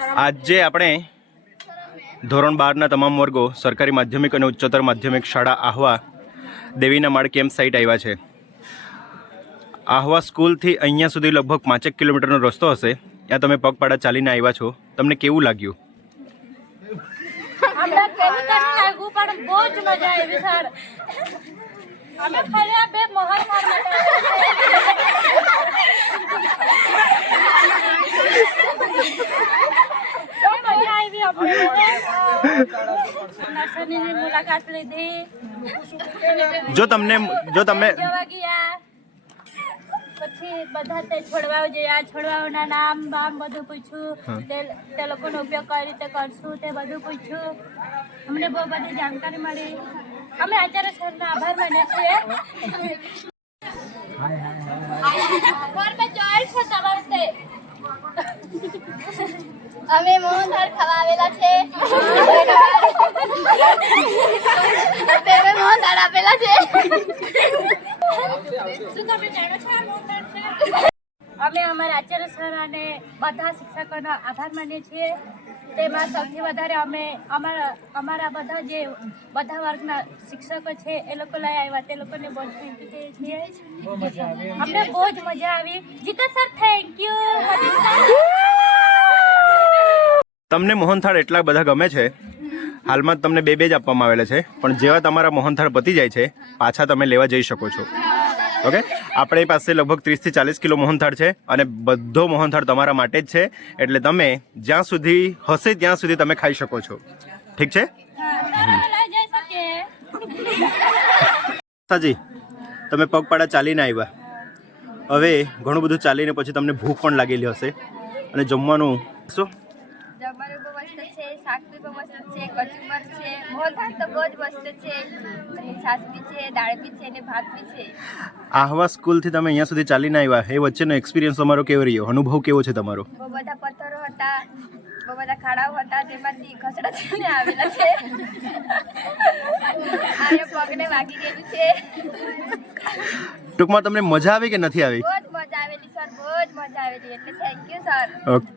આજે આપણે ધોરણ 12ના તમામ વર્ગો સરકારી માધ્યમિક અને ઉચ્ચતર માધ્યમિક શાળા આહવા દેવીના માળ કેમ્પ સાઇટ આવ્યા છે. આહવા સ્કૂલથી અહીંયા સુધી લગભગ 5 કિલોમીટરનો રસ્તો હશે. ત્યાં તમે પગપાળા ચાલીને આવ્યા છો. તમને કેવું લાગ્યું? જો તમે પછી બધા તે છોડવાઓ જોયા, છોડવાઓના નામ બામ બધું પૂછ્યું, તે લોકોનો ઉપયોગ કઈ રીતે કરશું તે બધું પૂછ્યું. અમને બહુ બધી જાણકારી મળી. અમે આચાર્ય સરનો આભાર માનીએ છીએ. અમે મોહનથાળ ખાવા આવેલા છે. મોહનથાળ આપેલા છે. શું તમે જાણો છો આ મોહનથાળ છે? અમે અમારા આચાર્ય સર અને બધા શિક્ષકોનો આભાર માનીએ છીએ. તેમાં સૌથી વધારે અમે અમારા બધા વર્ગના શિક્ષકો છે એ લોકો લઈ આવ્યા. તે લોકોને બહુ થેન્ક યુ કહીએ છીએ. અમને બહુ જ મજા આવી. જીતા સર થેન્ક યુ. તમને મોહનથાળ એટલા બધા ગમે છે. હાલમાં તમને બે જ આપવામાં આવેલા છે, પણ જેવા તમારા મોહનથાળ પતી જાય છે પાછા તમે લેવા જઈ શકો છો. ઓકે, આપણી પાસે લગભગ 30 થી 40 કિલો મોહનથાળ છે અને બધો મોહનથાળ તમારા માટે જ છે. એટલે તમે જ્યાં સુધી હશે ત્યાં સુધી તમે ખાઈ શકો છો. ઠીક છે? સાજી, તમે પગપાળા ચાલીને આવ્યા. હવે ઘણું બધું ચાલીને પછી તમને ભૂખ પણ લાગેલી હશે અને જમવાનું શું? જમવાનું બહુ મસ્ત છે, શાક બી બહુ મસ્ત છે, કચુંબર છે, મોહનથાળ તો બહુ જ મસ્ત છે, અને છાશ બી છે, દાળ બી છે અને ભાત બી છે. આહવા સ્કૂલથી તમે અહીંયા સુધી ચાલીને આવ્યા, એ વચ્ચેનો એક્સપિરિયન્સ તમારો કેવો રહ્યો? અનુભવ કેવો છે તમારો? બહુ બધા પથ્થરો હતા, બહુ બધા ખાડાઓ હતા, તેમાંથી ખસડા થઈને આવેલા છે. આ પગને વાગી ગયેલું છે. ટૂંકમાં તમને મજા આવી કે નથી આવી? બહુ જ મજા આવેલી સર, બહુ જ મજા આવેલી. એટલે થેન્ક યુ સર. ઓકે.